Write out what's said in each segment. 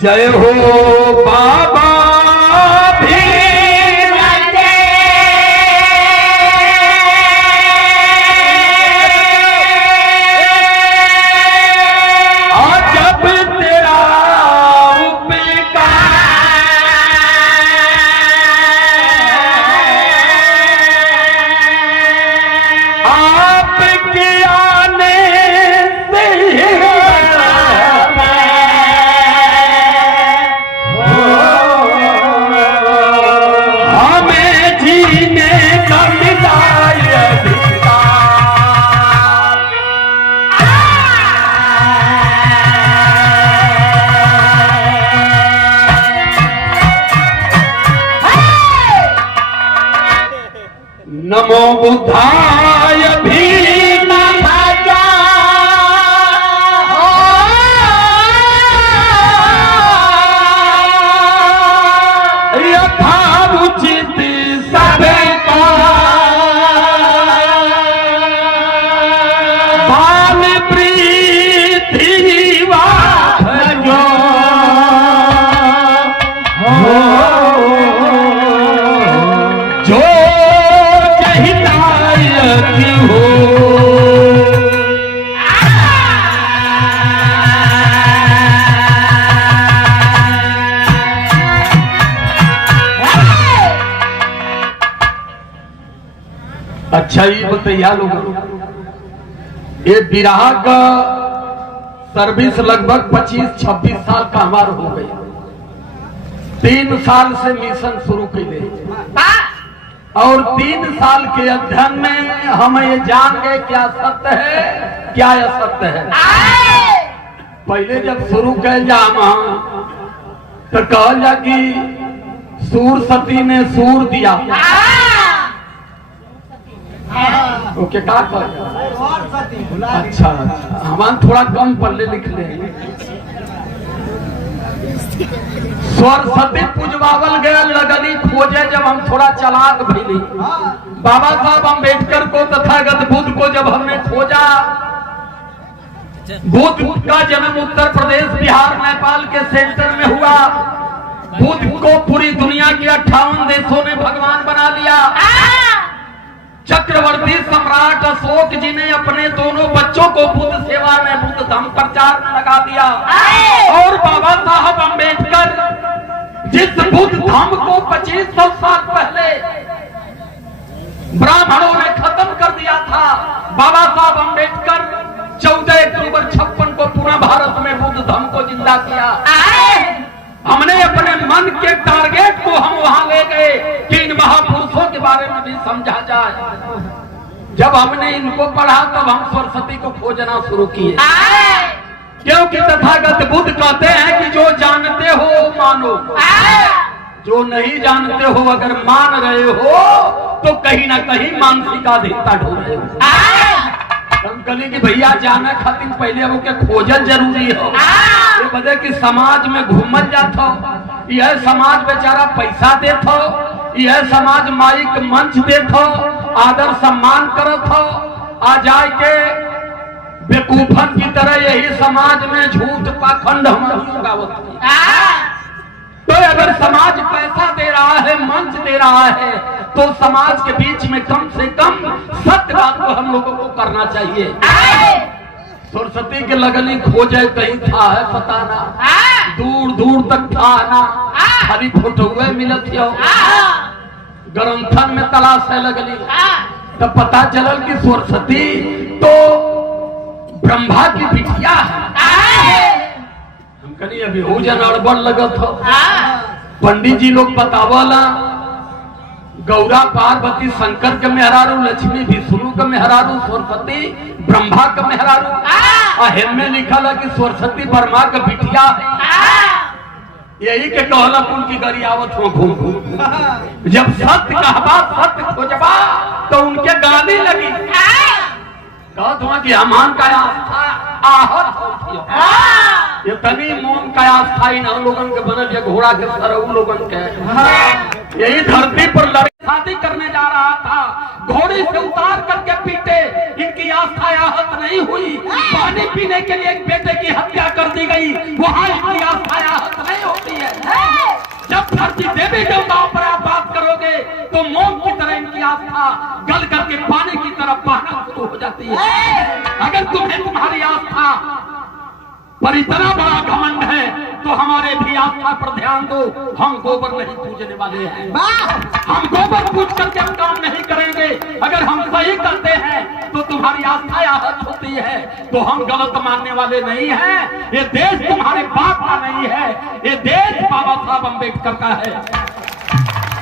जय हो बाबा भीम जय। और जब तेरा उपकार आपके आने से नमो बुद्धाय भीम यथाउचित सबका बाल प्रीति वाभजो जो हो। अच्छा ये बताइए लोग, ये बिरहा का सर्विस लगभग 25-26 साल का हमारा हो गया। 3 साल से मिशन शुरू कैले और 3 साल के अध्ययन में हम ये जान गए क्या सत्य है क्या असत्य है। पहले जब शुरू कैल जा तो कहल जा कि सूर सती ने सूर दिया। ओके का अच्छा हमारे थोड़ा कम पढ़ले लिखले सरस्वती पूजवावल गया लगनी खोजे। जब हम थोड़ा चलाक भइली बाबा साहब अम्बेडकर को तथागत बुद्ध को जब हमने खोजा। बुद्ध का जन्म उत्तर प्रदेश बिहार नेपाल के सेंटर में हुआ। बुद्ध को पूरी दुनिया के 58 देशों ने भगवान बना दिया। चक्रवर्ती सम्राट अशोक जी ने अपने दोनों बच्चों को बुद्ध सेवा में बुद्ध धर्म प्रचार में लगा दिया। और बाबा साहब अम्बेडकर जिस बुद्ध धर्म को 2500 साल पहले ब्राह्मणों ने खत्म कर दिया था, बाबा साहब अम्बेडकर 14 अक्टूबर 56 को पूरा भारत में बुद्ध धर्म को जिंदा किया। हमने अपने मन के टारगेट को हम वहां ले गए कि इन महापुरुषों के बारे में भी समझा जाए। जब हमने इनको पढ़ा तब हम सरस्वती को खोजना शुरू किए, क्योंकि तथागत बुद्ध कहते हैं कि जो जानते हो मानो, जो नहीं जानते हो अगर मान रहे हो तो कहीं ना कहीं मानसिक अधीनता ढूंढ रहे हो। हम कहली कि भैया जाना खातिर पहले वो के खोजल जरूरी हो। ये बदे कि समाज में घूमल जात हो, यह समाज बेचारा पैसा देत हो, यह समाज माइक मंच देत हो, आदर सम्मान करत हो। आ जाए के बेकूफन की तरह यही समाज में झूठ पाखंड हम लगावत। तो अगर समाज पैसा दे रहा है, मंच दे रहा है, तो समाज के बीच में कम से कम सत्य बात को हम लोगों को करना चाहिए। सरस्वती के लगनी खोजे कहीं था है पता ना, दूर दूर तक था ना, खाली फोटोए मिलत हो। ग्रंथन में तलाश है लगली तब पता चलल कि सरस्वती तो ब्रह्मा की बिटिया है। हम कहीं अभी हो जन अड़बड़ लगत हो। पंडित जी लोग बतावला गौरा पार्वती शंकर के मेहरारू, लक्ष्मी विष्णु के मेहरारू, सरस्वती ब्रह्मा के मेहरारू। में लिखल है कि सरस्वती ब्रह्मा के बिटिया है। यही के कहला कुल की गरियावत हो घूम घूम। जब सत्य कहबा सत्य खोजबा तो उनके गाली लगी। कहत हुआ कि हमान का आस्था आहत हो ये तनी मोन का आस्था इन लोगन के बनल, ये घोड़ा के सरऊ लोगन के। यही धरती पर शादी करने जा रहा था, घोड़े से उतार करके पीटे, इनकी आस्था आहत नहीं हुई। पानी पीने के लिए एक बेटे की हत्या कर दी गई, वहां इनकी आस्था आहत नहीं जाती है। अगर तुम्हें तुम्हारी आस्था पर इतना बड़ा घमंड है तो हमारे भी आस्था पर ध्यान दो। हम गोबर नहीं पूजने वाले हैं। हम गोबर पूज करके हम काम नहीं करेंगे। अगर हम सही करते हैं तो तुम्हारी आस्था आहत होती है, तो हम गलत मानने वाले नहीं हैं। ये देश तुम्हारे बाप का नहीं है, ये देश बाबा साहब अम्बेडकर का है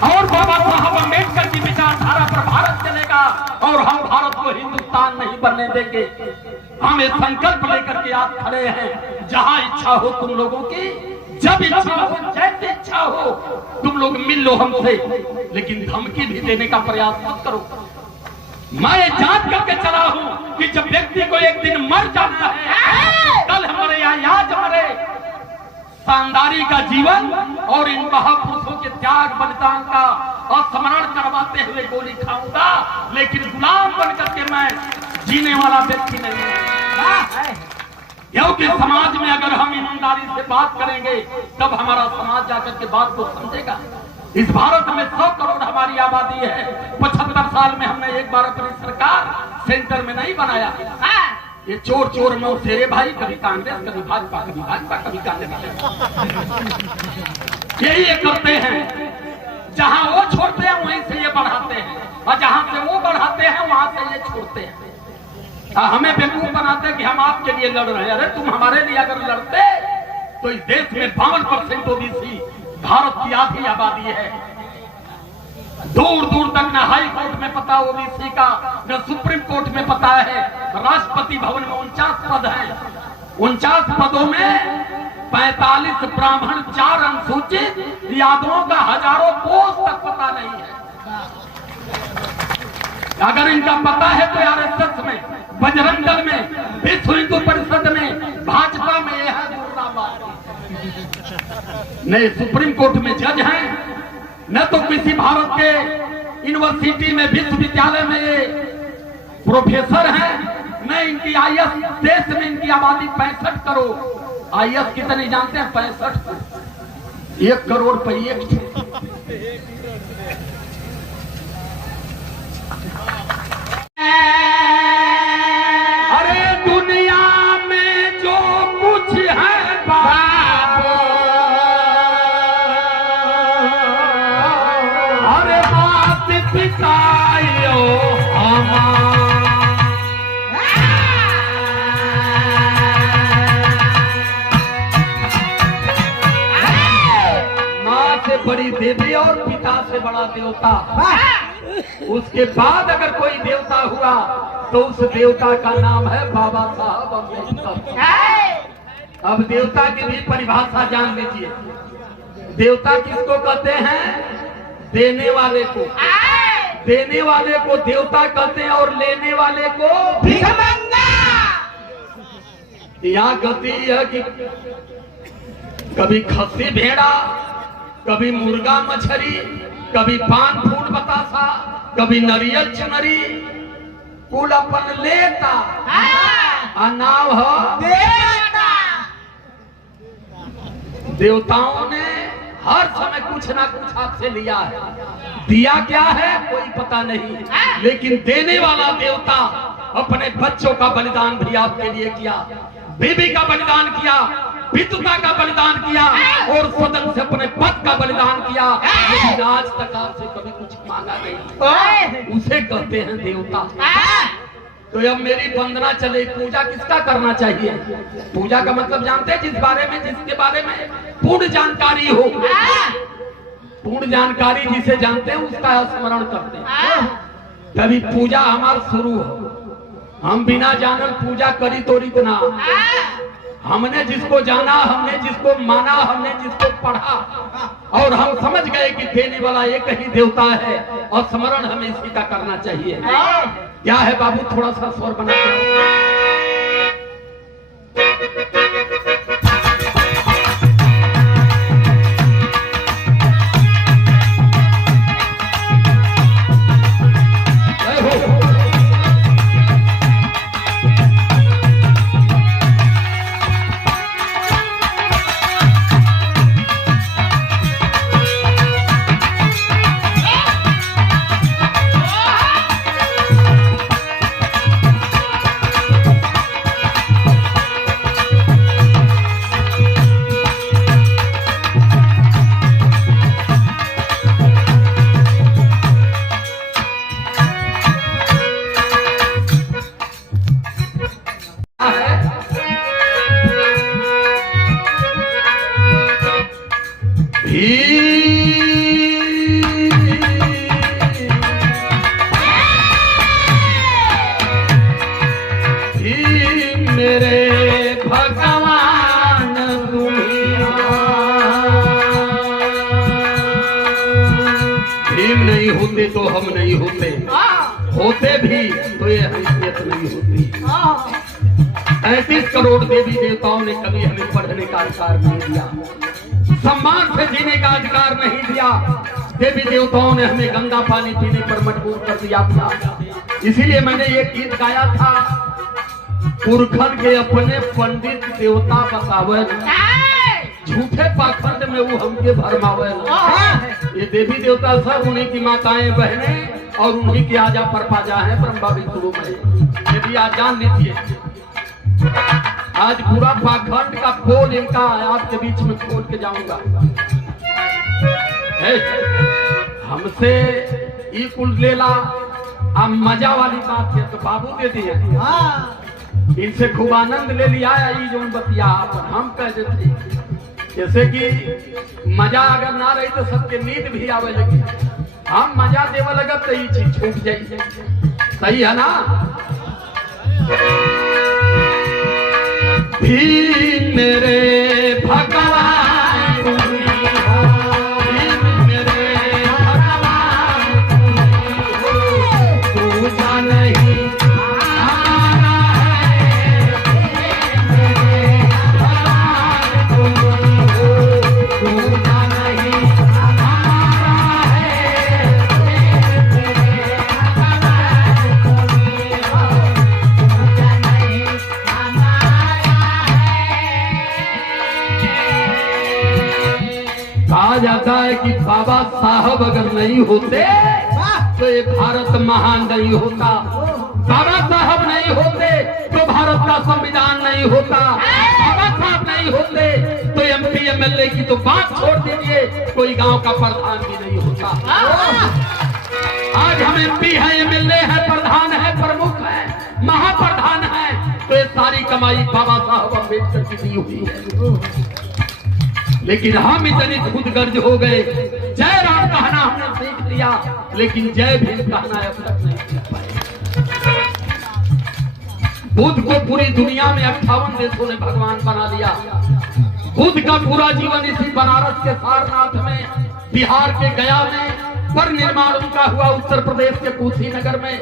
और बाबा साहब अम्बेडकर की विचारधारा पर भारत चलेगा और हम भारत को हिंदुस्तान नहीं बनने देंगे। हम ये संकल्प लेकर के आज खड़े हैं। जहां इच्छा हो तुम लोगों की, जब इच्छा हो, जैसे इच्छा हो, तुम लोग मिल लो हमसे, लेकिन धमकी भी देने का प्रयास मत करो। मैं जांच करके चला हूं कि जब व्यक्ति को एक दिन मर जाना है, कल हमारे या आज हमारे शानदारी का जीवन और इन महापुरुषों के त्याग बलिदान का स्मरण करवाते हुए गोली खाऊंगा, लेकिन गुलाम बनकर के मैं जीने वाला व्यक्ति नहीं है। क्योंकि समाज में अगर हम ईमानदारी से बात करेंगे तब हमारा समाज जाकर के बात को समझेगा। इस भारत में 100 करोड़ हमारी आबादी है। 75 साल में हमने एक बार अपनी सरकार सेंटर में नहीं बनाया। ये चोर चोर में तेरे भाई, कभी कांग्रेस, कभी भाजपा, कभी भाजपा, कभी कांग्रेस, यही ये करते हैं। जहां वो छोड़ते हैं वहीं से ये बढ़ाते हैं, और जहां से वो बढ़ाते हैं वहां से ये छोड़ते हैं। हमें बेवकूफ बनाते हैं कि हम आपके लिए लड़ रहे हैं। अरे तुम हमारे लिए अगर लड़ते तो इस देश में 52% ओबीसी, भारत की आधी आबादी है। दूर दूर तक न हाई कोर्ट में पता ओबीसी का, न सुप्रीम कोर्ट में पता है। राष्ट्रपति भवन में 49 पद हैं। 49 पदों में 45 ब्राह्मण, 4 अनुसूचित, यादवों का हजारों पोस्ट तक पता नहीं है। अगर इनका पता है तो आरएसएस में, बजरंग दल में, विश्व हिंदू परिषद में, भाजपा में यह है मुर्दाबाद। नए सुप्रीम कोर्ट में जज हैं, न तो किसी भारत के यूनिवर्सिटी में, विश्वविद्यालय में ये प्रोफेसर हैं, न इनकी आईएएस। देश में इनकी आबादी 65 करोड़। आईएएस कितने जानते हैं? 65। 1 करोड़ पे एक। अरे दुनिया में जो कुछ है बाबू, अरे बात पिताइयो माँ से बड़ी देवी और पिता से बड़ा देवता। उसके बाद अगर कोई देवता हुआ तो उस देवता का नाम है बाबा साहब अम्बेडकर। अब देवता की भी परिभाषा जान लीजिए। देवता किसको कहते हैं? देने वाले को। देने वाले को देवता कहते हैं और लेने वाले को भिखमंगा। यहाँ गति है कि कभी खस्सी भेड़ा, कभी मुर्गा मछली, कभी पान फूल बतासा, कभी नरियल चुनरी, कुल अपन लेता नाव हो देवता। देवताओं ने हर समय कुछ ना कुछ आपसे लिया है। दिया क्या है कोई पता नहीं, लेकिन देने वाला देवता अपने बच्चों का बलिदान भी आपके लिए किया, बीबी का बलिदान किया, पिता का बलिदान किया और स्वतंत्र से अपने पद का बलिदान किया, लेकिन आज तक आपसे कभी कुछ मांगा नहीं। उसे कहते हैं देवता। तो अब मेरी वंदना चले। पूजा किसका करना चाहिए? पूजा का मतलब जानते हैं? जिसके बारे में पूर्ण जानकारी हो। पूर्ण जानकारी जिसे जानते हैं उसका स्मरण करते हैं, तभी पूजा हमारा शुरू हो। हम बिना जानल पूजा करी तोरी को ना। हमने जिसको जाना, हमने जिसको माना, हमने जिसको पढ़ा और हम समझ गए कि देने वाला एक ही देवता है और स्मरण हमें इसी का करना चाहिए। क्या है बाबू? थोड़ा सा स्वर बना मेरे भगवान भीम नहीं होते तो हम नहीं होते, होते भी तो ये हैसियत नहीं होती। 35 करोड़ देवी देवताओं ने कभी हमें पढ़ने का अधिकार नहीं दिया, सम्मान से जीने का अधिकार नहीं दिया। देवी देवताओं ने हमें गंगा पानी पीने पर मजबूर कर दिया था। इसीलिए मैंने ये गीत गाया था, पुरखन के अपने पंडित देवता बतावे, झूठे पाखंड में वो हमके भरमावे। ये देवी देवता सब उन्हीं की माताएं बहनें और उन्हीं के आजा परपाजा है ब्रह्मा विष्णु में। यदि आज जान लीजिए, आज पूरा पाखंड का खोल इनका आपके बीच में खोल के जाऊंगा। हमसे ये कुल लेला अब मजा वाली बात है तो बाबू दे दिए, इनसे खूब आनंद ले लिया। ये जो बतिया हम कह देते, जैसे कि मजा अगर ना रही तो सबके नींद भी आवे लगी, हम मजा देवे लगा तो ये चीज छूट जाए। सही है ना? भी मेरे भगवान जाता है कि बाबा साहब अगर नहीं होते तो ये भारत महान नहीं होता, बाबा साहब नहीं होते तो भारत का संविधान नहीं होता, बाबा साहब नहीं होते तो एमपी एमएलए की तो बात छोड़ दीजिए, कोई गांव का प्रधान भी नहीं होता। आज हम एमपी है, एमएलए है, प्रधान है, प्रमुख है, महाप्रधान है, तो ये सारी कमाई बाबा साहब अम्बेडकर की दी हुई है। लेकिन हम इतने खुदगर्ज हो गए, जय राम कहना हमने सीख लिया, लेकिन जय भीम कहना अब तक नहीं सीख पाए। बुद्ध को पूरी दुनिया में 58 देशों ने भगवान बना दिया। बुद्ध का पूरा जीवन इसी बनारस के सारनाथ में, बिहार के गया में, पर निर्माण उनका हुआ उत्तर प्रदेश के कुशीनगर में।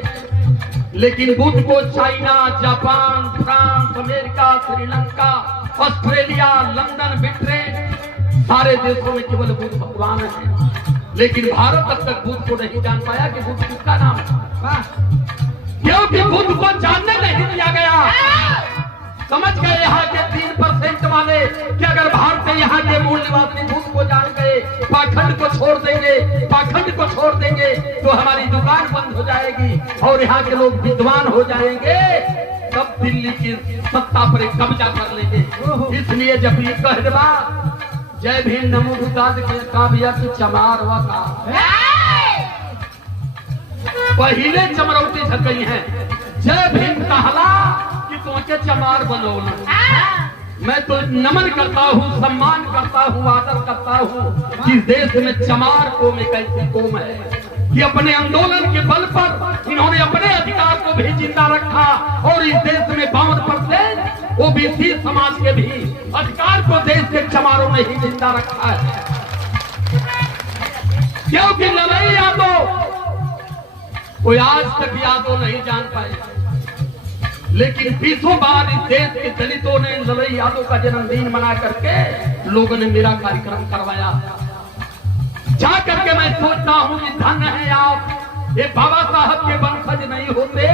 लेकिन बुद्ध को China, Japan, France, America, Sri Lanka, Australia, London, Britain, सारे देशों में केवल बुद्ध भगवान है। लेकिन भारत अब तक बुद्ध को नहीं जान पाया कि बुद्ध किसका नाम है, क्योंकि बुद्ध को जानने नहीं दिया गया। समझ गए यहाँ के 3% वाले कि अगर भारत के यहाँ के मूल निवासी बुद्ध को जान गए, पाखंड को छोड़ देंगे, पाखंड को छोड़ देंगे तो हमारी दुकान बंद हो जाएगी और यहाँ के लोग विद्वान हो जाएंगे, तब दिल्ली की सत्ता पर कब्जा कर लेंगे। इसलिए जब ये कह देगा जय भीम नमो बुद्धाय के काव्या की चमारवा का पहले चमरौती झकई है, जय भीम कहला कि तुमके चमार बनोला। मैं तो नमन करता हूँ, सम्मान करता हूँ, आदर करता हूँ कि देश में चमार कौम एक ऐसी कौम है कि अपने आंदोलन के बल पर इन्होंने अपने अधिकार को भी जिंदा रखा और इस देश में 52% ओबीसी समाज के भी अधिकार को देश के चमारों ने ही जिंदा रखा है। क्योंकि लड़ाई यादव कोई आज तक यादव नहीं जान पाए, लेकिन 20 बार इस देश के दलितों ने लड़ाई यादव का जन्मदिन मना करके लोगों ने मेरा कार्यक्रम करवाया। जा करके मैं सोचता हूँ कि धन्य है आप, ये बाबा साहब के वंशज नहीं होते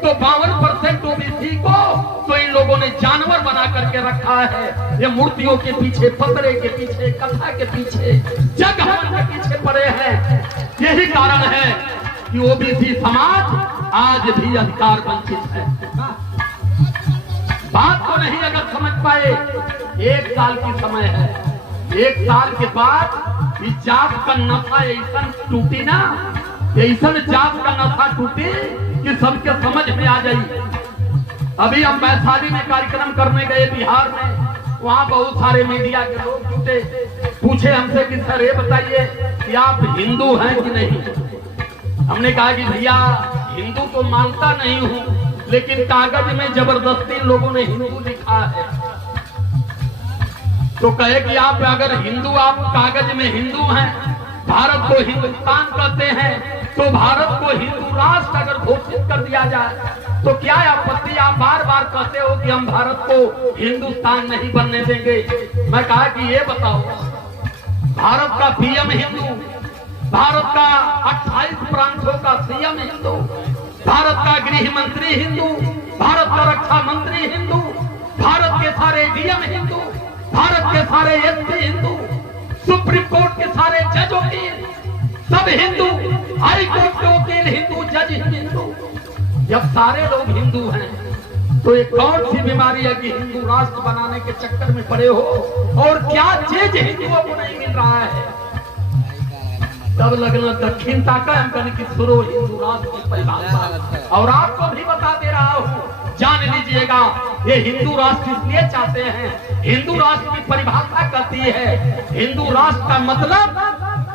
तो 52% ओबीसी को तो इन लोगों ने जानवर बना करके रखा है। ये मूर्तियों के पीछे, पतरे के पीछे, कथा के पीछे, जग हवन के पीछे पड़े हैं। यही कारण है कि ओबीसी समाज आज भी अधिकार वंचित है। बात को नहीं अगर समझ पाए, 1 साल की समय है, 1 साल के बाद इस जात का नशा ऐसा टूटी ना, ऐसा जात का नशा टूटी कि सबके समझ में आ जाए। अभी हम वैशाली में कार्यक्रम करने गए बिहार में, वहाँ बहुत सारे मीडिया के लोग जुटे, पूछे हमसे कि सर ये बताइए कि आप हिंदू हैं कि नहीं। हमने कहा कि भैया हिंदू तो मानता नहीं हूँ, लेकिन कागज में जबरदस्ती लोगों ने हिंदू लिखा है। तो कहे कि आप अगर हिंदू, आप कागज में हिंदू हैं, भारत को हिंदुस्तान कहते हैं, तो भारत को हिंदू राष्ट्र अगर घोषित कर दिया जाए तो क्या आपत्ति? आप बार बार कहते हो कि हम भारत को हिंदुस्तान नहीं बनने देंगे। मैं कहा कि ये बताओ, भारत का पीएम हिंदू, भारत का 28 प्रांतों का सीएम हिंदू, भारत का गृह मंत्री हिंदू, भारत का रक्षा मंत्री हिंदू, भारत के सारे डीएम हिंदू, भारत के सारे एसपी हिंदू, सुप्रीम कोर्ट के सारे जज वकील सब हिंदू, हाई कोर्ट के वकील हिंदू, जज हिंदू। जब सारे लोग हिंदू हैं तो एक कौन सी बीमारी है कि हिंदू राष्ट्र बनाने के चक्कर में पड़े हो? और क्या चीज हिंदुओं को नहीं मिल रहा है? तब लगना दक्षिणता का कि सुनो हिंदू राष्ट्र की परिभाषा। और आपको भी बता दे रहा हूँ, जान लीजिएगा, ये हिंदू राष्ट्र इसलिए चाहते हैं, हिंदू राष्ट्र की परिभाषा कहती है हिंदू राष्ट्र का मतलब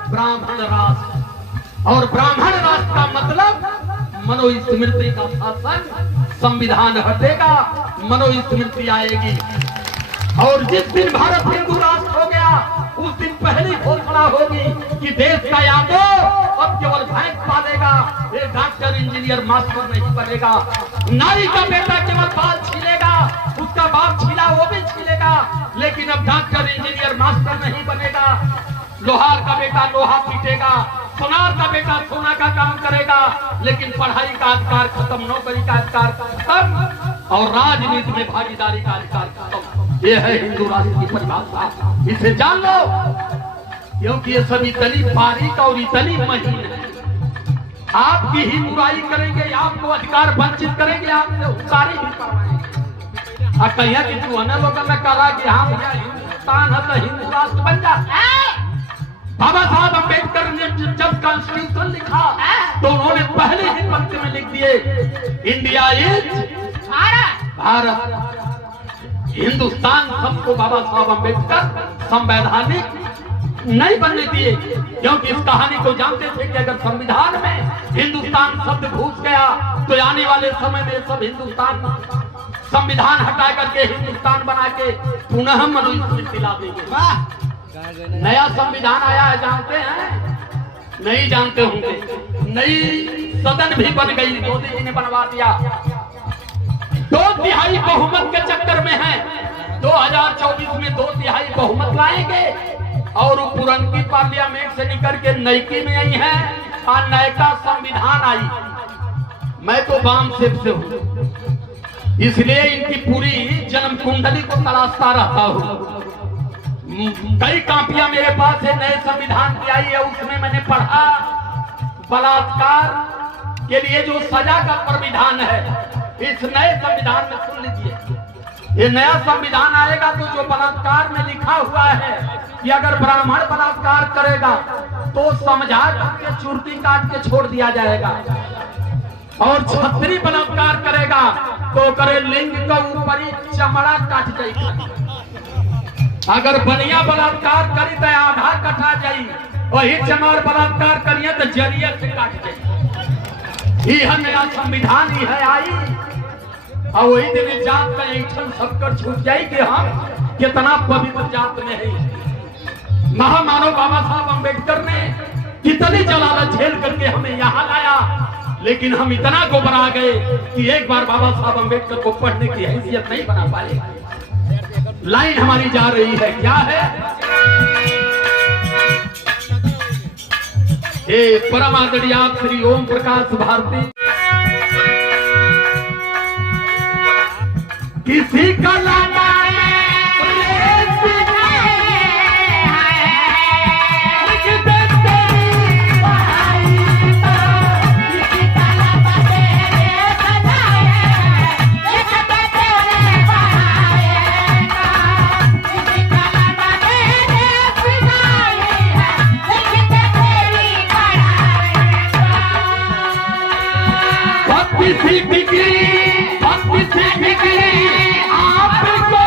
ब्राह्मण राष्ट्र, और ब्राह्मण राष्ट्र का मतलब मनुस्मृति का शासन, संविधान हटेगा, मनुस्मृति आएगी। और जिस दिन भारत हिंदू राष्ट्र हो गया उस दिन पहली घोषणा होगी कि देश का यादव अब केवल भैंस पालेगा, ये डॉक्टर इंजीनियर मास्टर नहीं बनेगा। नारी का बेटा केवल बाल छीलेगा, उसका बाप छीला वो भी छीलेगा, लेकिन अब डॉक्टर इंजीनियर मास्टर नहीं बनेगा। लोहार का बेटा लोहा पीटेगा, सोनार का बेटा सोना का काम करेगा, लेकिन पढ़ाई का अधिकार खत्म, नौकरी का अधिकार खत्म, और राजनीति में भागीदारी का अधिकार खत्म। ये है हिंदू राष्ट्र की परिभाषा, इसे जान लो, क्योंकि ये सब इतनी बारीक और इतनी महीन है। आपकी ही बुराई करेंगे, आपको अधिकार वंचित करेंगे, आपसे उतारी भी करवाएंगे। और कहिया कि तू अन्य लोगों ने कहा कि हाँ भैया हिंदुस्तान है तो हिंदू राष्ट्र बन जा। बाबा साहब अम्बेडकर ने जब कॉन्स्टिट्यूशन लिखा तो उन्होंने पहले ही पंक्ति में लिख दिए, इंडिया इज भारत, हिंदुस्तान सबको बाबा साहब अम्बेडकर संवैधानिक नहीं बनने दिए, क्योंकि इस कहानी को जानते थे कि अगर संविधान में हिंदुस्तान शब्द घुस गया तो आने वाले समय में सब हिंदुस्तान, संविधान हटा करके हिंदुस्तान बना के पुनः मनुस्मृति ला देंगे। नया संविधान आया है, जानते हैं? नहीं जानते होंगे। नई सदन भी बन गई, मोदी जी ने बनवा दिया। 2/3 बहुमत के चक्कर में है, 2024 में 2/3 बहुमत लाएंगे, और पुरनकी पार्लियामेंट से निकल के नईकी में आई है और नयका संविधान आई। मैं तो वाम सेब से हूँ, इसलिए इनकी पूरी जन्म कुंडली को तलाशता रहता हूँ। कई कापियां मेरे पास है, नए संविधान की आई है, उसमें मैंने पढ़ा बलात्कार के लिए जो सजा का प्राविधान है, इस नए संविधान में सुन लीजिए, ये नया संविधान आएगा तो जो बलात्कार में लिखा हुआ है कि अगर ब्राह्मण बलात्कार करेगा तो समझा करके चुर्ती काट के छोड़ दिया जाएगा, और क्षत्रिय बलात्कार करेगा तो करे लिंग का ऊपरी चमड़ा काट जाएगा, अगर बनिया बलात्कार करी तो आधा कटा जाई, वही चमार बलात्कार करिए तो जरिए से काट जाए। यह नया संविधान ही है आई, और वही दिन जात का ऐठन सबकर छूट जाए कि हम कितना पवित्र जात में है। महामानव बाबा साहब अम्बेडकर ने कितनी जलालत झेल करके हमें यहाँ लाया, लेकिन हम इतना घबरा गए कि एक बार बाबा साहब अम्बेडकर को पढ़ने की हैसियत नहीं बना पाए। लाइन हमारी जा रही है, क्या है? हे परम आदरणीय श्री ओम प्रकाश भारती, किसी का लाना डिग्री आपको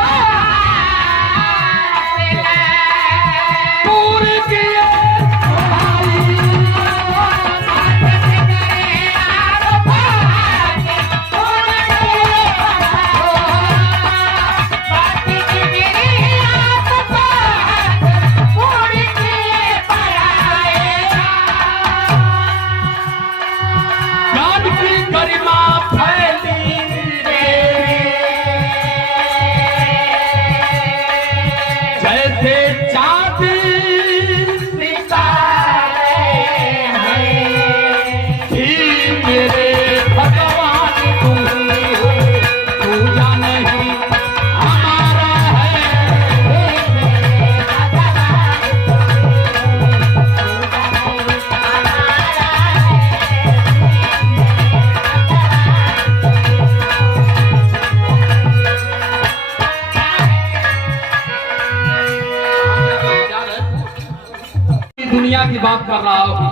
दुनिया की बात कर रहा हूँ।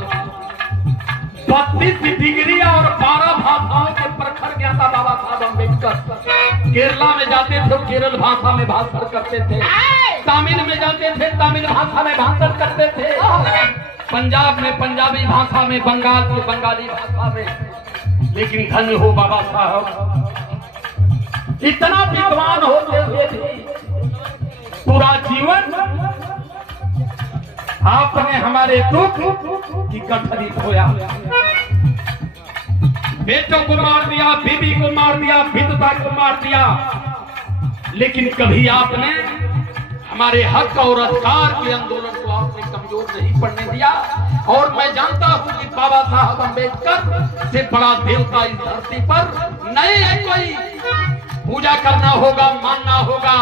32 डिग्री और 12 भाषाओं के प्रखर ज्ञाता बाबा साहब अम्बेडकर। केरला में जाते थे, केरल भाषा में भाषण करते थे। तमिल में जाते थे, तमिल भाषा में भाषण करते थे। पंजाब में पंजाबी भाषा में, बंगाल में बंगाली भाषा में। लेकिन धन्य हो बाबा साहब, इतना विद्वान होते हुए भी पूरा जीवन आपने हमारे दुख की कठरी खोया। बेटों को मार दिया, बीबी को मार दिया, विधवा को मार दिया, लेकिन कभी आपने हमारे हक और अधिकार के आंदोलन को आपने कमजोर नहीं पड़ने दिया। और मैं जानता हूं कि बाबा साहब अम्बेडकर से बड़ा देवता इस धरती पर नहीं है कोई। पूजा करना होगा, मानना होगा,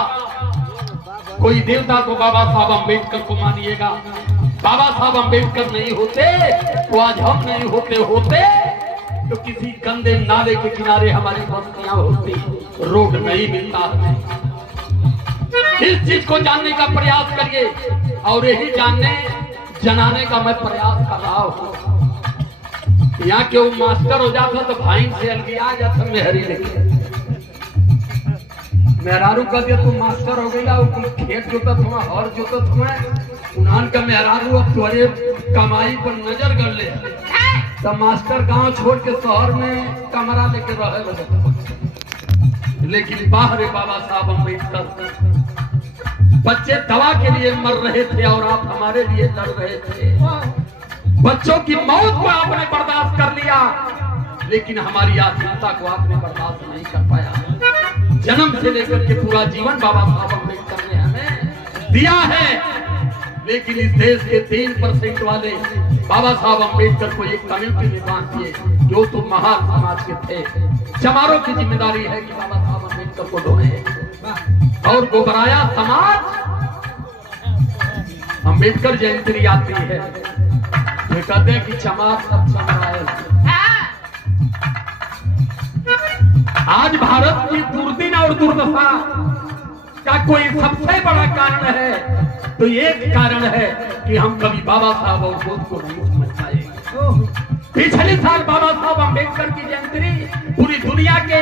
कोई देवता तो बाबा साहब अम्बेडकर को मानिएगा। बाबा साहब अम्बेडकर नहीं होते तो आज हम नहीं होते तो किसी गंदे नाले के किनारे हमारी बस्तियां होती, रोड नहीं मिलता हमें। इस चीज को जानने का प्रयास करिए और यही जनाने का मैं प्रयास कर रहा हूँ। यहाँ के वो मास्टर हो जाता तो भाई से अलग आ जाता मेहरी लेके। मेहरारू का दिया तुम मास्टर हो गया, खेत जोता तुम्हें, हर जोता तुम्हें, उन्हान का मेहरारू अब तुम्हारे कमाई पर नजर कर ले तो मास्टर गांव छोड़ के शहर में कमरा लेके रहे लगे। लेकिन बाहर बाबा साहब अम्बेडकर, बच्चे दवा के लिए मर रहे थे और आप हमारे लिए लड़ रहे थे। बच्चों की मौत को आपने बर्दाश्त कर लिया, लेकिन हमारी आत्मीयता को आपने बर्दाश्त नहीं कर पाया। जन्म से लेकर के पूरा जीवन बाबा साहब अम्बेडकर ने हमें दिया है, लेकिन इस देश के 3% वाले बाबा साहब अम्बेडकर को एक कम्युनिटी में बांट दिए जो तो महान समाज के थे। चमारों की जिम्मेदारी है कि बाबा साहब अम्बेडकर को ढोए और गोबराया समाज। अम्बेडकर जयंती आती है वे कहते हैं कि चमार सब चमराए। आज भारत की दुर्दिन और दुर्दशा का कोई सबसे बड़ा कारण है तो एक कारण है कि हम कभी बाबा साहब और बुद्ध को नहीं समझ पाए। पिछले साल बाबा साहब अम्बेडकर की जयंती पूरी दुनिया के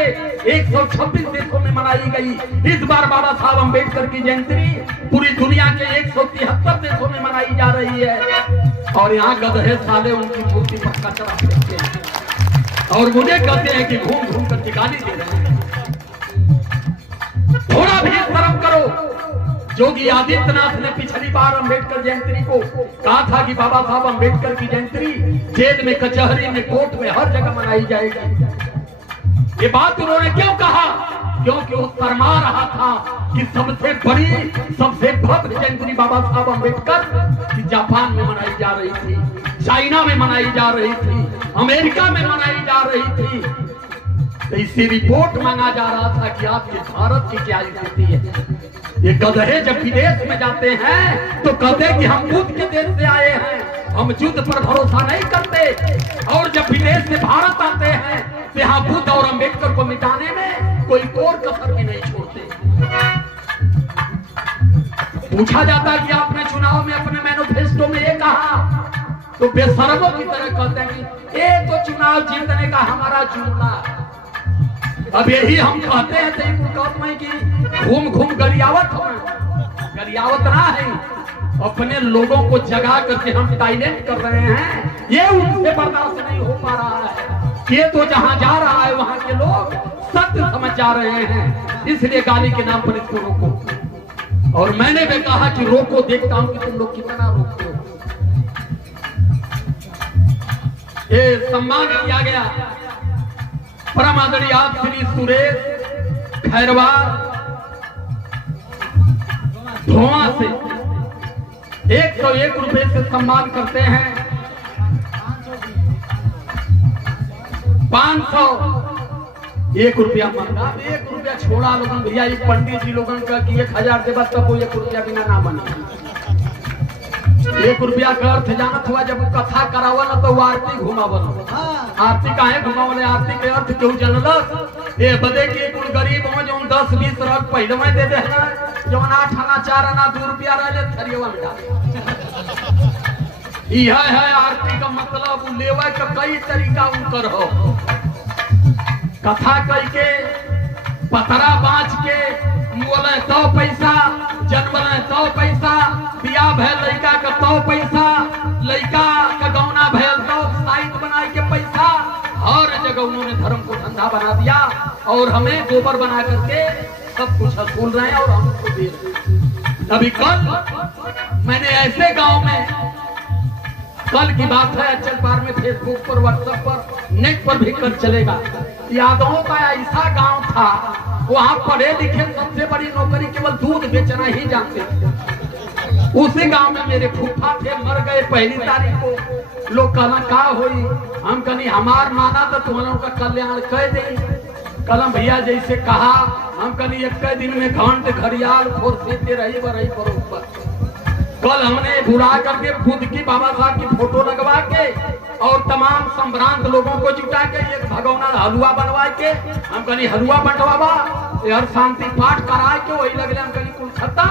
126 देशों में मनाई गई। इस बार बाबा साहब अम्बेडकर की जयंती पूरी दुनिया के 173 देशों में मनाई जा रही है। और यहाँ गधे साले उनकी मूर्ति पर कचरा फेंकते हैं और मुझे कहते हैं कि घूम घूम कर गाली दे रहे हैं। थोड़ा भी शर्म करो। योगी आदित्यनाथ ने पिछली बार अम्बेडकर जयंती को कहा था कि बाबा साहब अम्बेडकर की जयंती जेल में, कचहरी में, कोर्ट में, हर जगह मनाई जाएगी। ये बात उन्होंने क्यों कहा? क्योंकि वो शर्मा रहा था कि सबसे बड़ी, सबसे भव्य जयंती बाबा साहब अम्बेडकर की जापान में मनाई जा रही थी, चाइना में मनाई जा रही थी, अमेरिका में मनाई जा रही थी। तो इससे रिपोर्ट मांगा जा रहा था कि आपके भारत की क्या स्थिति है। ये गधे जब विदेश में जाते हैं तो कहते हैं कि हम बुद्ध के देश से आए हैं, हम युद्ध पर भरोसा नहीं करते। और जब विदेश से भारत आते हैं तो यहाँ बुद्ध और अम्बेडकर को मिटाने में कोई कोर कसर भी नहीं छोड़ते। पूछा जाता कि आपने चुनाव में अपने मैनिफेस्टो में ये कहा, तो बेशर्मों की तरह कहते हैं कि ये तो चुनाव जीतने का हमारा जुमला। अब यही हम कहते हैं कि घूम घूम गरियावत ना है, अपने लोगों को जगा करके हम टाइलेंट कर रहे हैं। ये उनसे बर्दाश्त नहीं हो पा रहा है। ये तो जहां जा रहा है वहां के लोग सत्य समझ जा रहे हैं, इसलिए गाली के नाम पर इसको रोको। और मैंने भी कहा कि रोको, देखता हूं कि तुम लोग कितना रोकते हो। ये सम्मान किया गया परम आदरणीय आप श्री सुरेश खैरवार धोआ से 101 रुपए से सम्मान करते हैं। 501 रुपया मांगा, 1 रुपया छोड़ा लोगन भैया। एक पंडित जी लोगन का कि 1000 के बाद तब 1 रुपया बिना ना बने। 1 रुपया का अर्थ जानत हुआ, जब कथा करावल तो आरती घुमावल। आरती काहे घुमावल? आरती के अर्थ क्यों जानलस? ये बदे के कुल गरीब हो जो 10-20 रख पहले में दे देना, जो 8 आना 4 आना 2 रुपया रह थरियवा में डाल। यह है आरती का मतलब। लेवा का कई तरीका उनकर हो। कथा कह के, पतरा बाँच के, बोले तो पैसा, जन्मले तो पैसा, बियाह भैल लड़का का तो पैसा, लड़का का गौना भैल तो साइट बनाए के पैसा। हर जगह उन्होंने धर्म को धंधा बना दिया और हमें गोबर बना करके सब कुछ वसूल रहे हैं और हमको दे रहे हैं। अभी कल मैंने ऐसे गांव में, कल की बात है, अचल पार में फेसबुक पर, व्हाट्सएप पर, नेट पर भी कल चलेगा। यादवों का ऐसा गांव था, वहां पढ़े लिखे सबसे बड़ी नौकरी केवल दूध बेचना ही जानते थे। उसी गांव में मेरे फूफा थे, मर गए पहली तारीख को। लोग कहना का होई, हम कहीं हमार माना तो तुम लोगों का कल्याण कह दे। कलम भैया जैसे कहा, हम कहीं एक दिन में घंट घड़ियाल फोरते रही बरही बरोबर। कल हमने बुला करके खुद की बाबा साहब की फोटो लगवा के और तमाम संभ्रांत लोगों को जुटा के एक भगवाना हलवा बनवा के हम कहीं हलवा बंटवावा, हर शांति पाठ कराए के वही लगले हम कहीं कुल खत्म,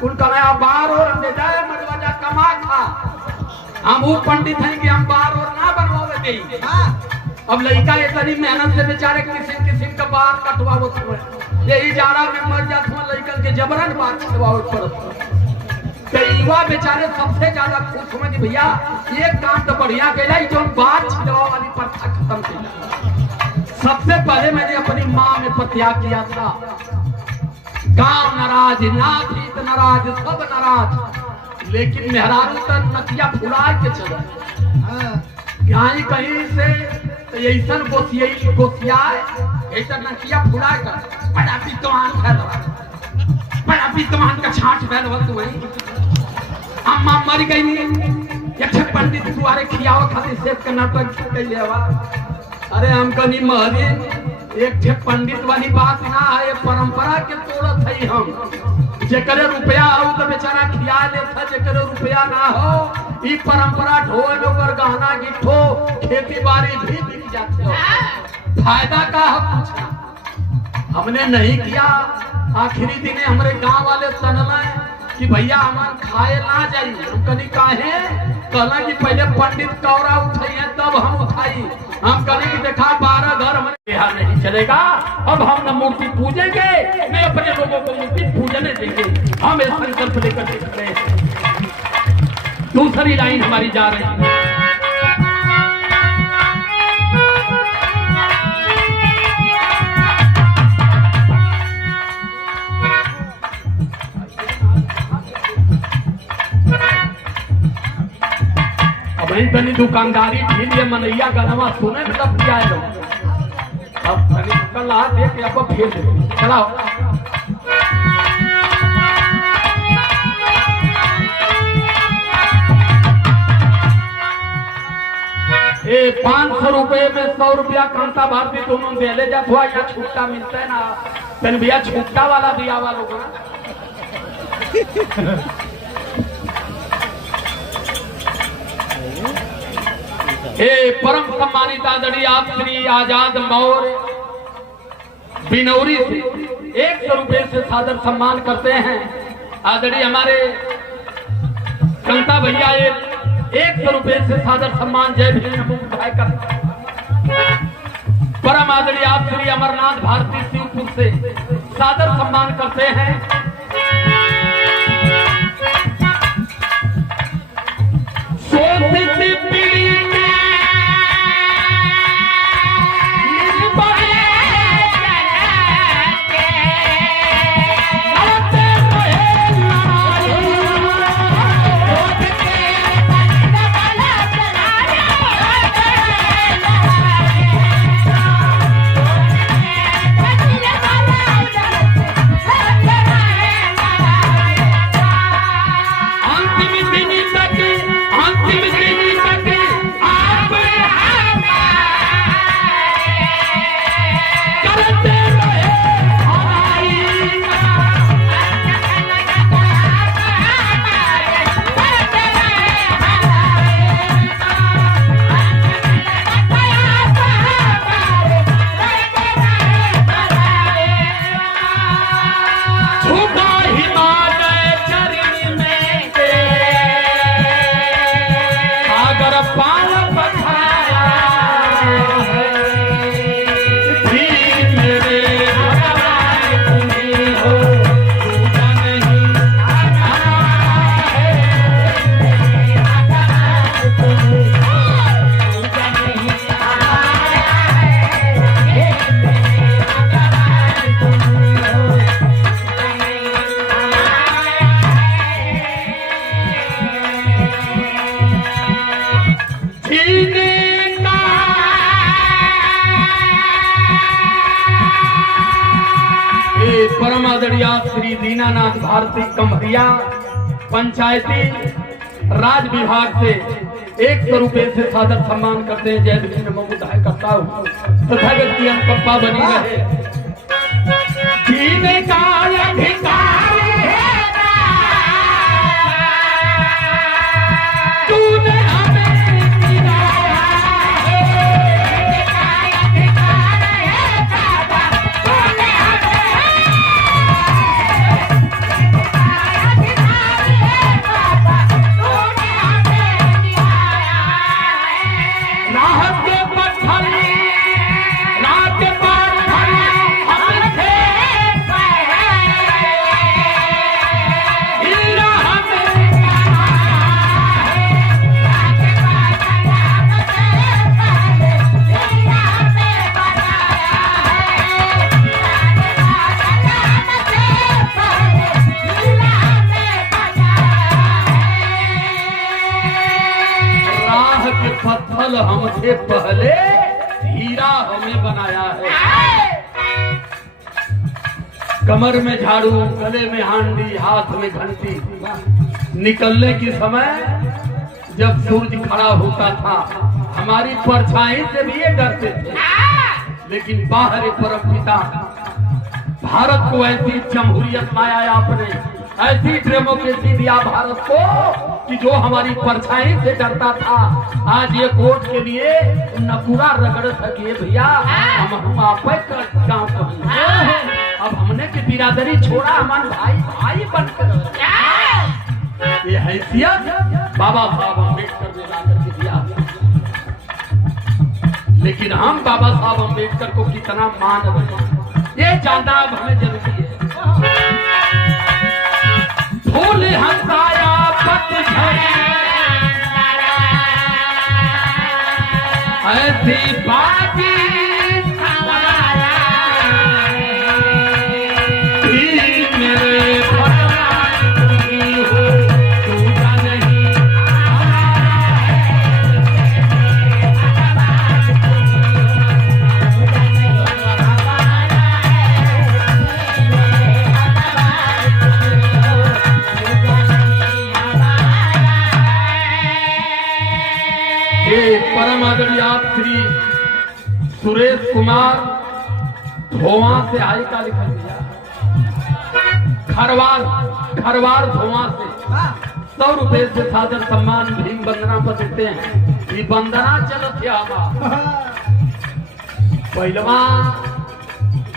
कुल कराया बार और ले जाए मजवाजा कमा खा। हम वो पंडित हैं कि हम बार और ना बनवावे दे। अब लड़का इतनी मेहनत से बेचारे किसी किसी का बार कटवावो, यही जाड़ा में मर जात लड़कन के जबरन बात छवावे पड़त। युवा बेचारे सबसे ज्यादा खुश हुए कि भैया ये काम तो बढ़िया कैला, जो बात छिड़वा वाली प्रथा खत्म की। सबसे पहले मैंने अपनी माँ में प्रत्याग किया था। गांव नाराज, नाथ नाराज, सब नाराज, लेकिन मेहरारू तो नकिया फुला के चले। यहाँ कहीं से ऐसा गोसिया ऐसा नकिया फुला कर बड़ा विद्वान फैलवा, बड़ा विद्वान का छाट फैलवा। तू वही अम्मा मर गई नहीं, पंडित तुम्हारे खियाव खातिर सेब का नाटक कैले हवा। अरे हम कहीं महरी एक पंडित वाली बात ना है, परंपरा के तोड़त है। हम जेकरे रुपया हो तो बेचारा खिया लेता, जेकरे रुपया ना हो ई परंपरा ढोल ओकर गहना गिठो खेती बाड़ी भी बिक जाती हो। फायदा का है पूछना, हमने नहीं किया। आखिरी दिन हमारे गांव वाले तनला कि भैया हमार खाए ना जाइए। हम कहीं काहे कहला कि पहले पंडित कौरा उठाइए तब हम उठाई। हम कहीं कि देखा 12 घर हमारे यहाँ नहीं चलेगा। अब हम न मूर्ति पूजेंगे, मैं अपने लोगों को मूर्ति पूजने देंगे। हम इस संकल्प लेकर देख रहे हैं। दूसरी लाइन हमारी जा रही है। तनी दुकानदारी ठीक है, मनैया गनवा सुने तब क्या है। अब तनी कल आ देख अब फिर चलाओ। ए 500 रुपए में 100 रुपया कांता भारती दोनों दे ले जात हुआ, या छुट्टा मिलता है ना। तन भैया छुट्टा वाला दिया वाला लोग ना। परम सम्मानित आदरणीय आप श्री आजाद मौर्य बिनौरी से 100 रुपए से सादर सम्मान करते हैं। आदरणीय हमारे कंता भैया 100 रुपए से सादर सम्मान जय भीम कर। परम आदरणीय आप श्री अमरनाथ भारती शिवपुर से सादर सम्मान करते हैं। परम आदरणीय श्री दीनानाथ भारती कमरिया पंचायती राज विभाग से 100 रुपए से सादर सम्मान करते हैं। जय भीम नमो बुद्धाय करता हूँ तथा व्यक्ति हम कप्पा बनी रहे। दीन का अधिकार है तूने हमें दिया पत्थर हमसे पहले हीरा हमें बनाया है। कमर में झाड़ू, गले में हांडी, हाथ में घंटी। निकलने के समय जब सूरज खड़ा होता था हमारी परछाई से भी ये डरते थे, लेकिन बाहर परम पिता भारत को ऐसी जमहूरियत लाया आपने, ऐसी डेमोक्रेसी दिया भारत को कि जो हमारी परछाई से डरता था आज ये वोट के लिए न पूरा रगड़ सके भैया। हम आप गाँव को अब हमने की बिरादरी छोड़ा, हमारे भाई भाई बनकर ये हैसियत बाबा साहब अम्बेडकर ने ला करके दिया। लेकिन हम बाबा साहब अम्बेडकर को कितना मान रहे ये जानना अब हमें जरूरी है। फूल हंसाया पतझड़ ऐसी बाकी मेरे हो टूटा नहीं। परम आदरणीय श्री सुरेश कुमार धोवा से आई का लिखा दिया। खरवार धोवा से 100 रुपए से सादर सम्मान भीम वंदना पर देते हैं। ये वंदना चलत पहलवा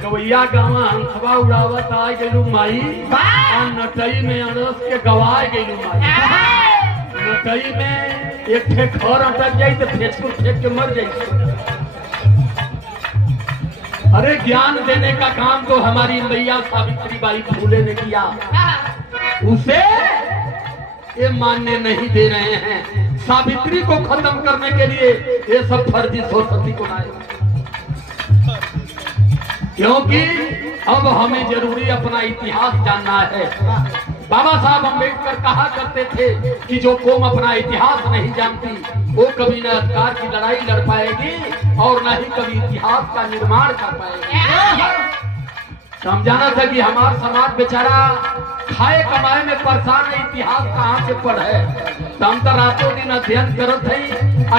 गवैया गावा हंसवा उड़ावत आ गयू माई, नटई में अड़स के गवा गयू माई। नटई में एक ठे घर अटक जाये तो फेंक के मर जाये। अरे ज्ञान देने का काम तो हमारी मैया सावित्रीबाई फूले ने किया, उसे ये मानने नहीं दे रहे हैं। सावित्री को खत्म करने के लिए ये सब फर्जी सरस्वती को लाए, क्योंकि अब हमें जरूरी अपना इतिहास जानना है। बाबा साहब अम्बेडकर कहा करते थे कि जो कौम अपना इतिहास नहीं जानती वो कभी न अधिकार की लड़ाई लड़ पाएगी और न ही कभी इतिहास का निर्माण कर पाएगी। समझाना था कि हमारा समाज बेचारा खाए कमाए में परेशान है, इतिहास कहाँ से पढ़े। तो हम तो रातों दिन अध्ययन करत है,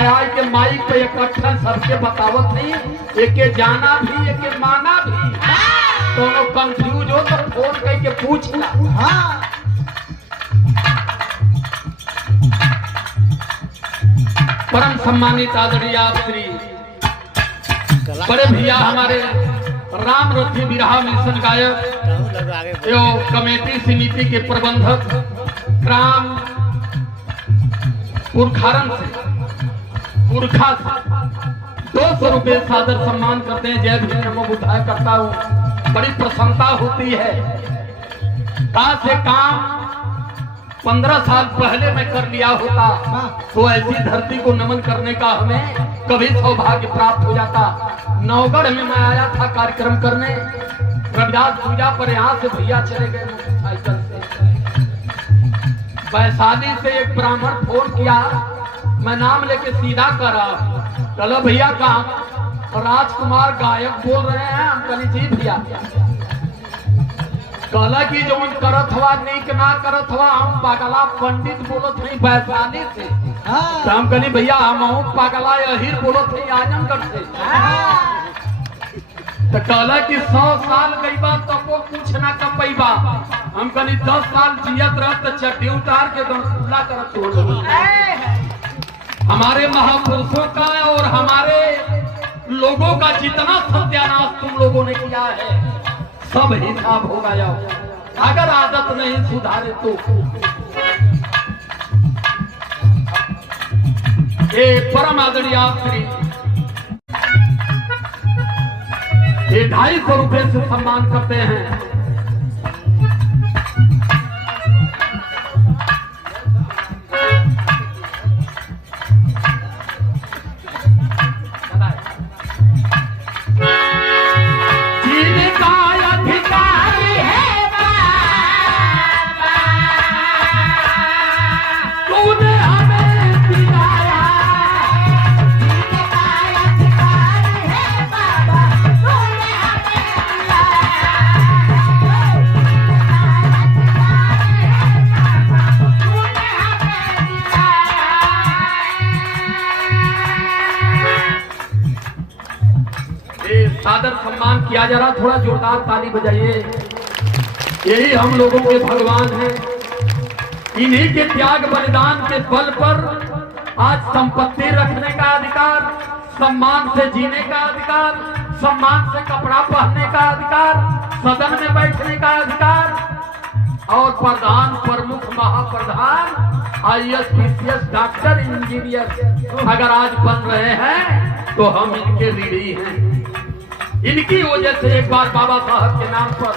आज के माइक पे इकट्ठा सबके बतावत नहीं, एक जाना भी एक माना भी। दोनों कंफ्यूज हो तो फोन करके पूछना। परम सम्मानित आदरणीय श्री बड़े भैया हमारे राम रथी बिरहा मिशन गायक एवं कमेटी समिति के प्रबंधक ग्राम पुरखारन से 200 रुपए सादर सम्मान करते हैं। जय भीम नमो बुद्धाय करता हूँ, बड़ी प्रसन्नता होती है। कहाँ से काम 15 साल पहले मैं कर लिया होता तो ऐसी धरती को नमन करने का हमें कभी सौभाग्य प्राप्त हो जाता। नौगढ़ में मैं आया था कार्यक्रम करने, रविदास पूजा पर यहाँ से भैया चले गए मोटरसाइकिल से। वैशाली से एक ब्राह्मण फोन किया, मैं नाम लेके सीधा कर रहा हूँ। चलो भैया काम राजकुमार गायक बोल रहे हैं। हम कहीं जी भैया कहला कि जो करत हवा नीक ना करत हवा हम पागला पंडित बोलत नहीं वैशाली से। तो हम कहनी भैया हम पागला अहिर बोलत नहीं आजमगढ़ से। तो कहला कि 100 साल गई बात तो को कुछ ना कर पैबा। हम कहनी 10 साल जियत रह तो चड्डी उतार के खुला करत हो। हमारे महापुरुषों का और हमारे लोगों का जितना सत्यानाश तुम लोगों ने किया है सब हिसाब होगा जाओ, अगर आदत नहीं सुधारे तो। ये परम आदरणीय श्री ये 250 रुपए से सम्मान करते हैं। सादर सम्मान किया जा रहा, थोड़ा जोरदार ताली बजाइए। यही हम लोगों के भगवान हैं, इन्हीं के त्याग बलिदान के बल पर आज संपत्ति रखने का अधिकार, सम्मान से जीने का अधिकार, सम्मान से कपड़ा पहनने का अधिकार, सदन में बैठने का अधिकार और प्रधान प्रमुख महाप्रधान IAS PCS डॉक्टर इंजीनियर अगर आज बन रहे हैं तो हम इनके ऋणी हैं। इनकी वजह से एक बार बाबा साहब के नाम पर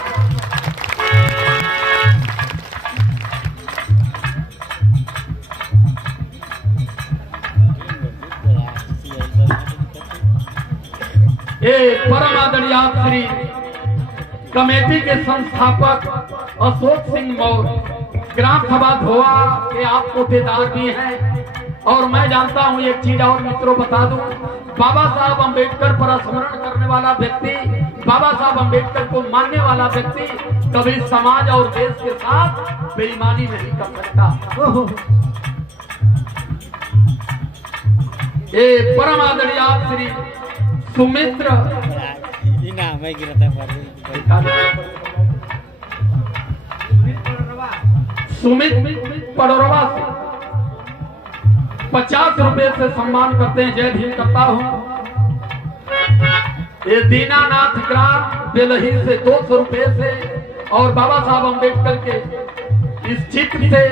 परम आदरणीय श्री कमेटी के संस्थापक अशोक सिंह मौर्य ग्राम सभा धोआ के आप कोटेदार भी हैं। और मैं जानता हूं एक चीज और मित्रों बता दूं, बाबा साहब अंबेडकर पर स्मरण करने वाला व्यक्ति, बाबा साहब अंबेडकर को मानने वाला व्यक्ति कभी समाज और देश के साथ बेईमानी नहीं कर सकता। ये परम आदरणीय श्री सुमित्र सुमित पड़ोरवा से 50 रुपए से सम्मान करते हैं। जय भीम करता हूं। ये दीनानाथ ग्राम बेलही से 200 रुपए से और बाबा साहब अंबेडकर के इस चित्र से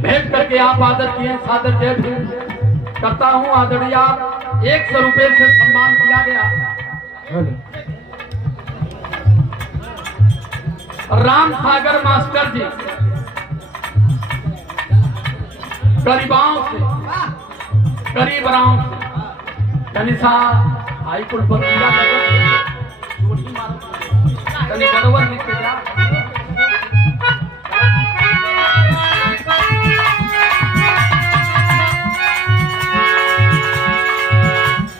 भेंट करके आप आदर किए, सादर जय भीम करता हूं। आदरणीय 100 रुपए से सम्मान किया गया। राम सागर मास्टर जी गरीबाओं से करीब राम से कनिसा आई कुल बंदिया कनी बरोबर लिख के जा।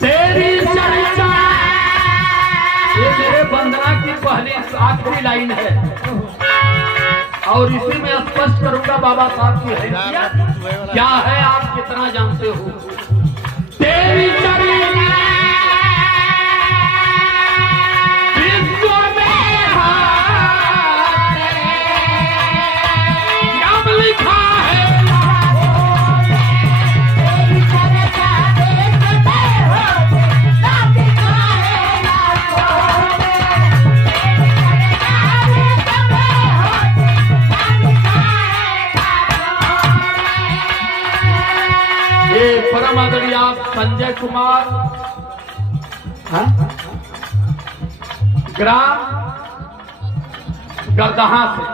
तेरी चर्चा ये मेरे वंदना की पहली आखिरी लाइन है और इसी में स्पष्ट करूंगा बाबा साहब की हैसियत क्या है, आप कितना जानते हो। तेरी चर्चा विश्व में नाम लिखा है, तेरी चर्चा देश में हो, नाम लिखा है। परम आदरणीय संजय कुमार ग्राम गरदहा से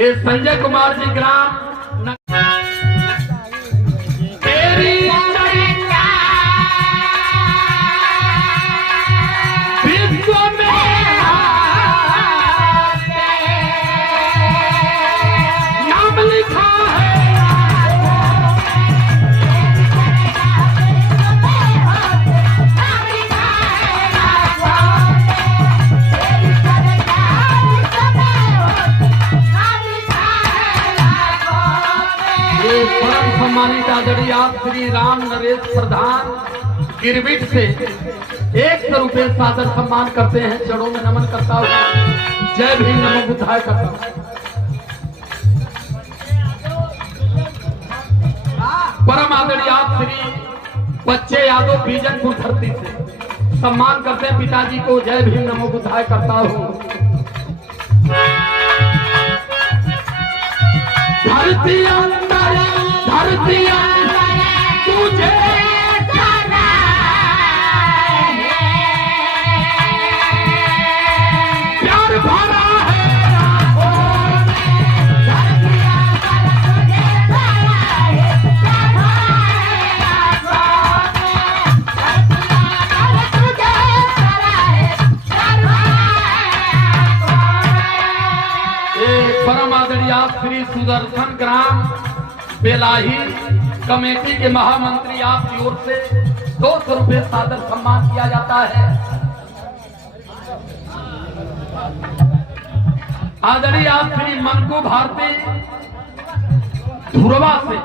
ये संजय कुमार जी ग्राम नाम लिखा है। ये परम सम्मानित आदरणीय आप श्री राम नरेश प्रधान गिरबिट से 100 रुपये सादर सम्मान करते हैं। चरणों में नमन करता हूँ। जय भीम नमो बुद्धाय करता हूँ। परम आदरणीय आप श्री बच्चे यादव बीजनपुर धरती से सम्मान करते हैं पिताजी को। जय भीम नमो बुद्धाय करता हूँ। धरती तुझे प्यार भरा है। परम आदरणीय आप श्री सुदर्शन ग्राम बेलाही कमेटी के महामंत्री आपकी ओर से 200 रुपये सादर सम्मान किया जाता है। आदरणीय आप श्री मनकू भारती धुरवा से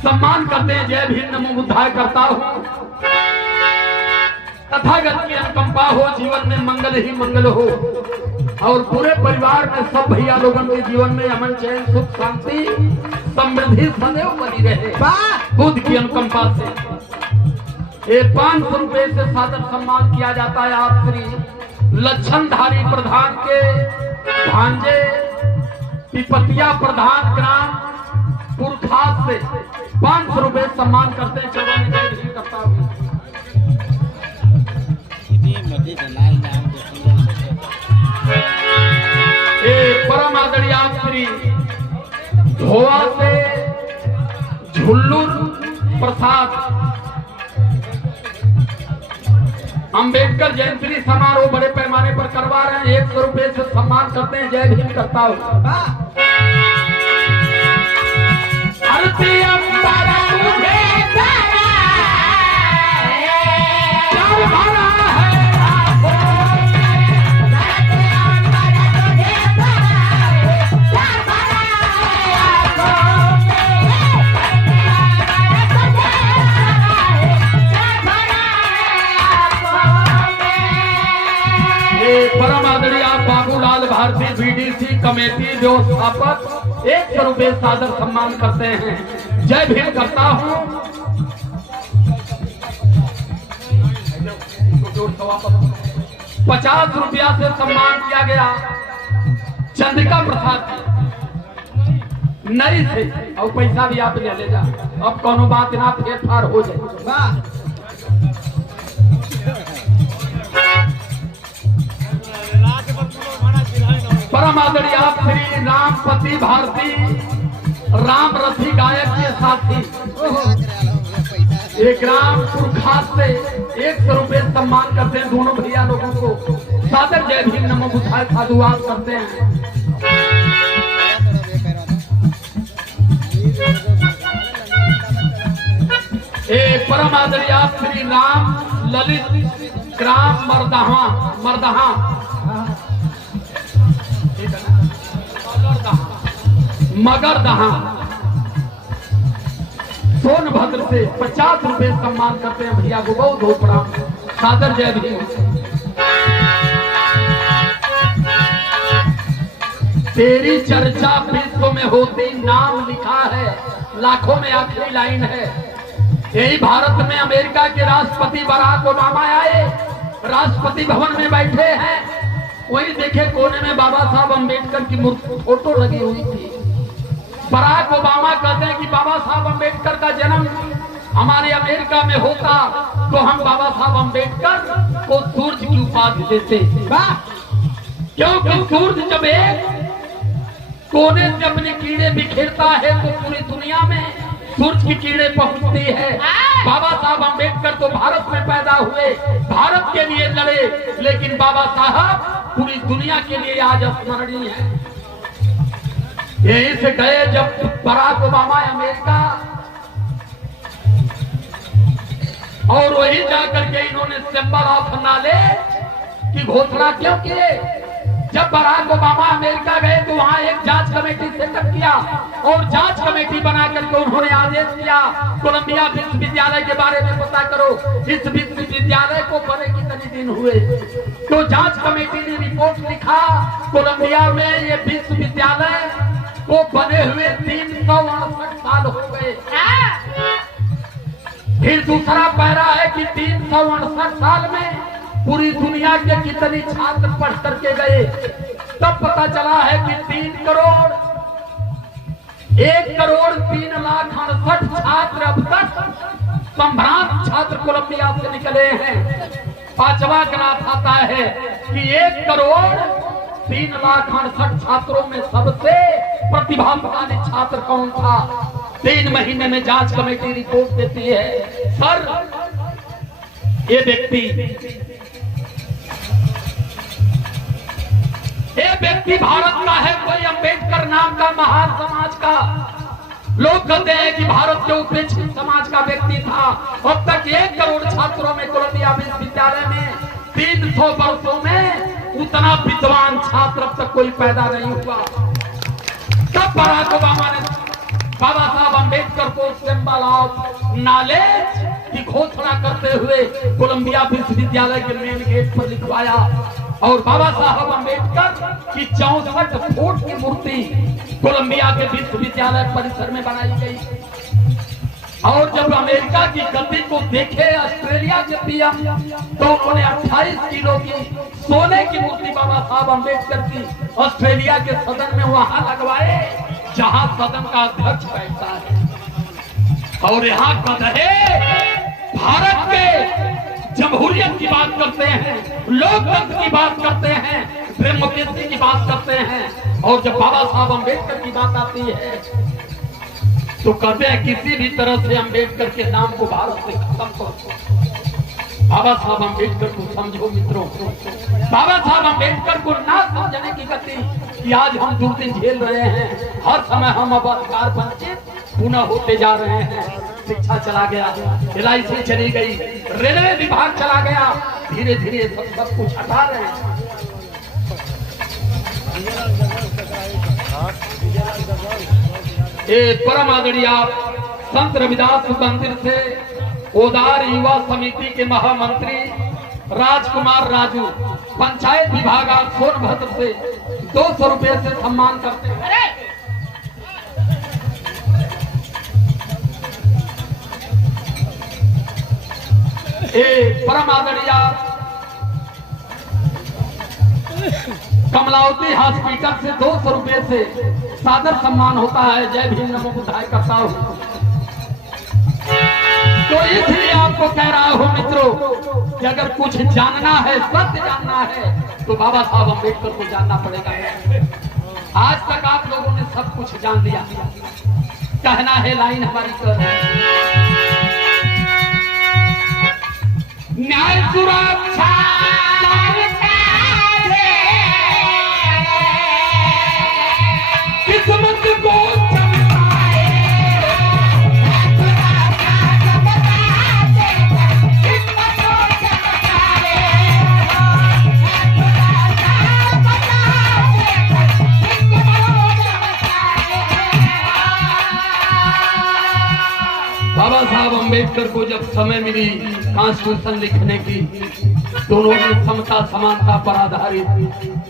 सम्मान करते हैं। जय भीम नमो बुद्धाय करता हूं। तथागत की अनुकंपा हो, जीवन में मंगल ही मंगल हो और पूरे परिवार में सब भैया लोगों के जीवन में अमन चैन सुख शांति समृद्धि सदैव बनी रहे बुद्ध की अनुकंपा से। ये 500 रुपये से सादर सम्मान किया जाता है। आप श्री लक्षणधारी प्रधान के भांजे पिपतिया प्रधान ग्राम पुरखास से 500 रुपये सम्मान करते हैं। चलो मैं जय भीम करता हूँ। परम आदरणीय आप श्री धोआ से झुल्लुर प्रसाद अंबेडकर जयंती समारोह बड़े पैमाने पर करवा रहे हैं। 100 रुपये से सम्मान करते हैं। जय भीम करता हूँ। परम आदरणीय आप बाबूलाल भारती बीडीसी कमेटी व्यवस्थापक 100 रुपये सादर सम्मान करते हैं। जय भीम करता हूँ। 50 रुपया से सम्मान किया गया चंद्रिका प्रसाद नई से और पैसा भी आप ले जा। अब कोनो बात ना फेरफार हो जाए। परम आदरणीय आप श्री रामपति भारती राम रथी गायक के साथी एक राम पुरखास से 100 रुपये सम्मान करते हैं। दोनों भैया लोगों को सादर जय भीम नमो बुद्धाय साधुवाद करते हैं। परम आदरणीय आप श्री राम ललित ग्राम मरदहा मगरदहा सोनभद्र से 50 रुपये सम्मान करते हैं। भैया को बहुत बहुत प्रणाम सादर जय भीम। तेरी चर्चा विश्व में होती नाम लिखा है लाखों में आखिरी लाइन है। यही भारत में अमेरिका के राष्ट्रपति बराक ओबामा आए, राष्ट्रपति भवन में बैठे हैं। वही देखे कोने में बाबा साहब अम्बेडकर की फोटो लगी हुई थी। बराक ओबामा कहते हैं कि बाबा साहब अम्बेडकर का जन्म हमारे अमेरिका में होता तो हम बाबा साहब अम्बेडकर को सूर्य की उपाधि देते। क्योंकि सूर्य जब एक कोने से अपने कीड़े बिखेरता है तो पूरी दुनिया में सूर्य की कीड़े पहुंचती है। बाबा साहब अम्बेडकर तो भारत में पैदा हुए, भारत के लिए लड़े, लेकिन बाबा साहब पूरी दुनिया के लिए आज स्मरणीय है। यहीं से गए जब बराक ओबामा अमेरिका, और वही जाकर के इन्होंने सिंबल ऑफ नाले की घोषणा क्यों किए? जब बराक ओबामा अमेरिका गए तो वहां एक जांच कमेटी सेटअप किया और जांच कमेटी बना करके उन्होंने आदेश दिया कोलंबिया विश्वविद्यालय के बारे में पता करो, इस विश्वविद्यालय को बने कितने दिन हुए। तो जांच कमेटी ने रिपोर्ट लिखा कोलंबिया में ये विश्वविद्यालय को बने हुए 368 साल हो गए। फिर दूसरा पैरा है कि 368 साल में पूरी दुनिया के कितने छात्र पढ़ करके गए। तब पता चला है कि 1 करोड़ 3,68,000 छात्र अब तक संभ्रांत छात्र कोलंबिया से निकले हैं। पांचवा ग्राफ आता है कि 1 करोड़ 3,68,000 छात्रों में सबसे प्रतिभाशाली छात्र कौन था। 3 महीने में जांच कमेटी रिपोर्ट देती है सर ये व्यक्ति भारत का है, कोई अंबेडकर नाम का महान समाज का। लोग कहते हैं कि भारत के उपेक्षित समाज का व्यक्ति था। अब तक 1 करोड़ छात्रों में कोलंबिया विश्वविद्यालय में 300 वर्षों में उतना विद्वान छात्र अब तक कोई पैदा नहीं हुआ। तब बराक ओबामा ने बाबा साहब अंबेडकर को सिंबल ऑफ नॉलेज की घोषणा करते हुए कोलंबिया विश्वविद्यालय के मेन गेट पर लिखवाया और बाबा साहब अंबेडकर की 64 फुट की मूर्ति कोलंबिया के विश्वविद्यालय परिसर में बनाई गई। और जब अमेरिका की गति को देखे ऑस्ट्रेलिया के पीएम तो उन्होंने 28 किलो की सोने की मूर्ति बाबा साहब अंबेडकर की ऑस्ट्रेलिया के सदन में वहां लगवाए जहां सदन का अध्यक्ष बैठता है। और यहाँ गधे भारत के जमहूरियत की बात करते हैं, लोकतंत्र की बात करते हैं, डेमोक्रेसी की बात करते हैं। और जब बाबा साहब अंबेडकर की बात आती है तो कहते हैं किसी भी तरह से अंबेडकर के नाम को भारत से खत्म करो। बाबा साहब अंबेडकर को समझो मित्रों, बाबा साहब अंबेडकर को ना समझने की गति कि आज हम दुर्दिन झेल रहे हैं। हर समय हम अब अधिकार वंचित पुनः होते जा रहे हैं। शिक्षा चला गया, LIC चली गई, रेलवे विभाग चला गया, धीरे धीरे सब कुछ हटा रहे हैं। परम आदरणीय संत रविदास मंदिर से ओदार युवा समिति के महामंत्री राजकुमार राजू पंचायत विभाग आप सोनभद्र से 200 रुपए से सम्मान करते हैं। परम आदरणीय कमलावती हॉस्पिटल से 200 रुपए से सादर सम्मान होता है। जय भीम नमो बुद्धाय करता हूँ। तो इसलिए आपको कह रहा हूँ मित्रों कि अगर कुछ जानना है, सत्य जानना है तो बाबा साहब अंबेडकर को जानना पड़ेगा। आज तक आप लोगों ने सब कुछ जान लिया। कहना है लाइन हमारी कर न्याय सुरक्षा किस्मत को बाबा साहब अंबेडकर को जब समय मिली कॉन्स्टिट्यूशन लिखने की तो उन्होंने समता समानता पर आधारित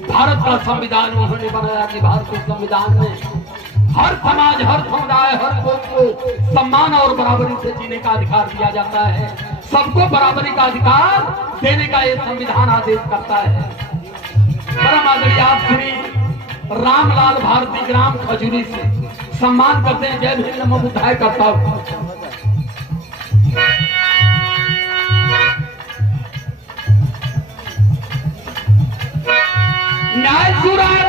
भारत का संविधान उन्होंने बनाया कि भारतीय संविधान में हर समाज, हर समुदाय, हर कौम को सम्मान और बराबरी से जीने का अधिकार दिया जाता है। सबको बराबरी का अधिकार देने का ये संविधान आदेश करता है। परम आदरणीय आप श्री रामलाल भारती ग्राम खजूरी से सम्मान करते हैं। जय भीम नमो बुद्धाय करता हूँ। न्याय सुरक्षा